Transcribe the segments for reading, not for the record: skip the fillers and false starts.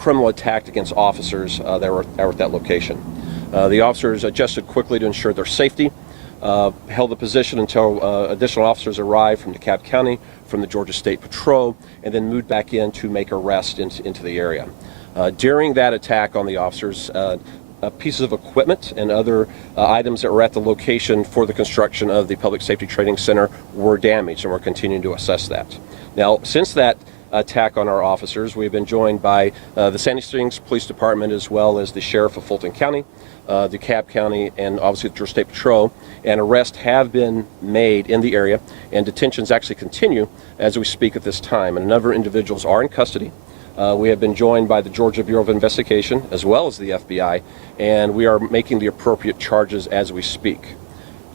criminal attack against officers that were at that location. The officers adjusted quickly to ensure their safety, held the position until additional officers arrived from DeKalb County, from the Georgia State Patrol, and then moved back in to make arrests into the area. During that attack on the officers, pieces of equipment and other items that were at the location for the construction of the Public Safety Training Center were damaged, and we're continuing to assess that. Now, since that attack on our officers, we've been joined by the Sandy Springs Police Department, as well as the Sheriff of Fulton County, DeKalb County, and obviously the Georgia State Patrol, and arrests have been made in the area, and detentions actually continue as we speak at this time, and a number of individuals are in custody. We have been joined by the Georgia Bureau of Investigation as well as the FBI, and we are making the appropriate charges as we speak.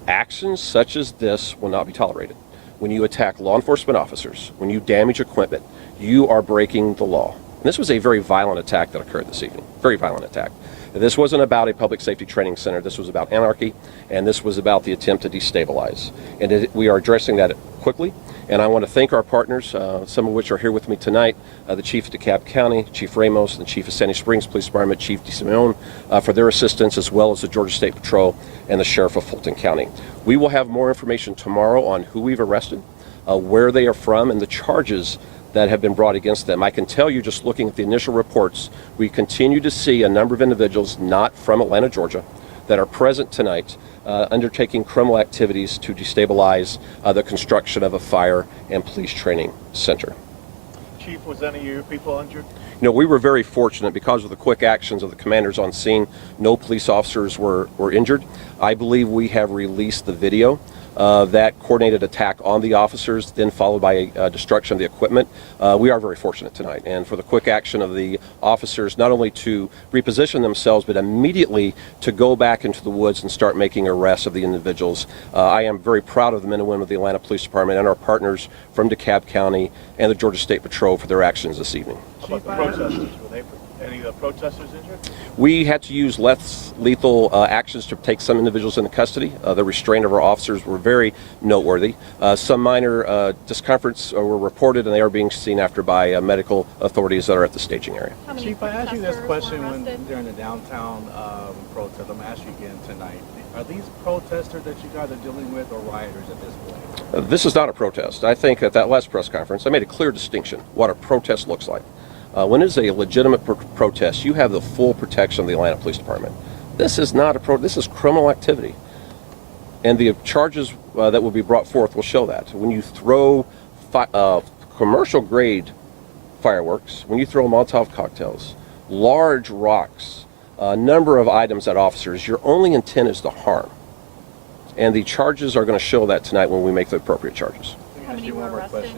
Actions such as this will not be tolerated. When you attack law enforcement officers, when you damage equipment, you are breaking the law. And this was a very violent attack that occurred this evening, very violent attack. This wasn't about a public safety training center. This was about anarchy, and this was about the attempt to destabilize. And we are addressing that quickly. And I want to thank our partners, some of which are here with me tonight, the Chief of DeKalb County, Chief Ramos, and the Chief of Sandy Springs Police Department, Chief DeSimone, for their assistance, as well as the Georgia State Patrol and the Sheriff of Fulton County. We will have more information tomorrow on who we've arrested, where they are from, and the charges that have been brought against them. I can tell you, just looking at the initial reports, we continue to see a number of individuals not from Atlanta, Georgia, that are present tonight undertaking criminal activities to destabilize the construction of a fire and police training center. Chief, was any of your people injured? You know, we were very fortunate because of the quick actions of the commanders on scene. No police officers were injured. I believe we have released the video of that coordinated attack on the officers, then followed by destruction of the equipment. We are very fortunate tonight, and for the quick action of the officers, not only to reposition themselves, but immediately to go back into the woods and start making arrests of the individuals. I am very proud of the men and women of the Atlanta Police Department and our partners from DeKalb County and the Georgia State Patrol for their actions this evening. How about the protesters? Were any of the protesters injured? We had to use less lethal actions to take some individuals into custody. The restraint of our officers were very noteworthy. Some minor discomforts were reported, and they are being seen after by medical authorities that are at the staging area. Chief, I asked you this question during the downtown protest. I'm going to ask you again tonight. Are these protesters that you guys are dealing with, or rioters at this point? This is not a protest. I think at that last press conference, I made a clear distinction what a protest looks like. When it is a legitimate protest, you have the full protection of the Atlanta Police Department. This is not a this is criminal activity. And the charges that will be brought forth will show that. When you throw commercial grade fireworks, when you throw Molotov cocktails, large rocks, a number of items at officers, your only intent is to harm. And the charges are going to show that tonight when we make the appropriate charges. How many were arrested?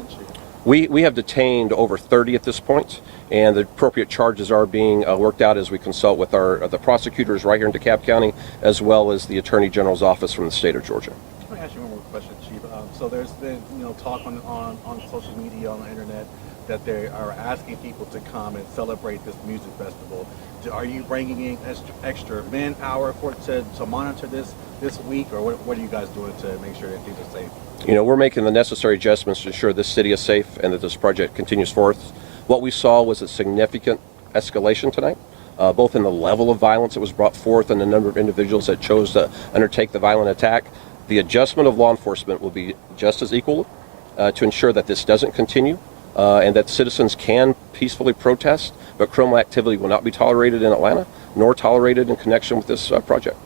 We have detained over 30 at this point, and the appropriate charges are being worked out as we consult with the prosecutors right here in DeKalb County, as well as the Attorney General's office from the state of Georgia. Let me ask you one more question, Chief. So there's been talk on social media, on the internet, that they are asking people to come and celebrate this music festival. Are you bringing in extra manpower to monitor this week, or what are you guys doing to make sure that things are safe? You know, we're making the necessary adjustments to ensure this city is safe and that this project continues forth. What we saw was a significant escalation tonight, both in the level of violence that was brought forth and the number of individuals that chose to undertake the violent attack. The adjustment of law enforcement will be just as equal to ensure that this doesn't continue and that citizens can peacefully protest, but criminal activity will not be tolerated in Atlanta, nor tolerated in connection with this project.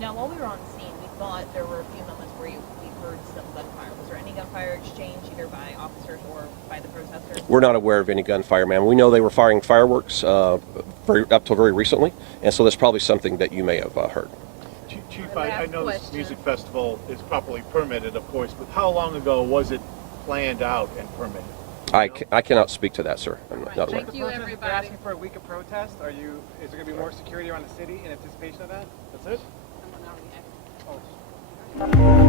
Now, while we were on scene, we thought there were a few moments where we heard some gunfire. Was there any gunfire exchange, either by officers or by the protesters? We're not aware of any gunfire, ma'am. We know they were firing fireworks up till very recently, and so that's probably something that you may have heard. Chief, I know this music festival is properly permitted, of course, but how long ago was it planned out and permitted? I cannot speak to that, sir. I'm not aware. Thank you, everybody. You're asking for a week of protest. Is there going to be more security around the city in anticipation of that? That's it? Oh.